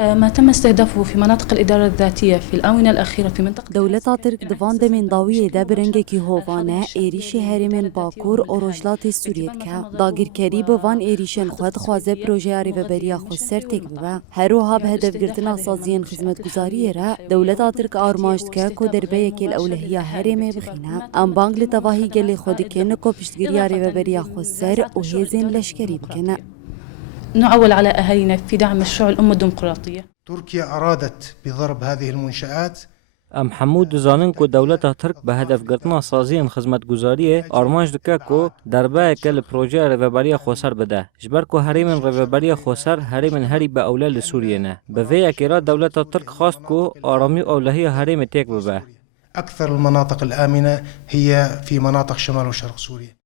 ما تم استهدافه في مناطق الإدارة الذاتية في الآونة الأخيرة في منطقة دولتا ترک دوان دمین داویه ده برنگکی هوانه ایریش هرمین باکور و روجلات سوریت که داگیرکری به وان ایریشن خود خوازه پروژه ریوبریا خود سر تک ببه هروها به هدف گرتن سازین خدمتگزاری را دولتا ترک آرماشت که کو دربه یکل اولهیا هرمه بخینه ام بانگل تواهی گلی خود کنه کو پشتگیری ریوبریا خود سر و هیزین لشکری بکنه. نعول على أهالينا في دعم مشروع الأمة الديمقراطية. تركيا أرادت بضرب هذه المنشآت. ام حمود زانن کو دولت ترک به هدف گرتنا سازی خدمتگزاری آرمانج دکه کو دربه کل پروژه ریوبریا خوسر بده جبر کو هریمن ریوبریا خوسر هریمن هری به اوله لسوریه نه به وی اکرا دولت ترک خواست کو آرامی اولهی هریم تک ببه. أكثر المناطق الآمنة هي في مناطق شمال وشرق سوريا.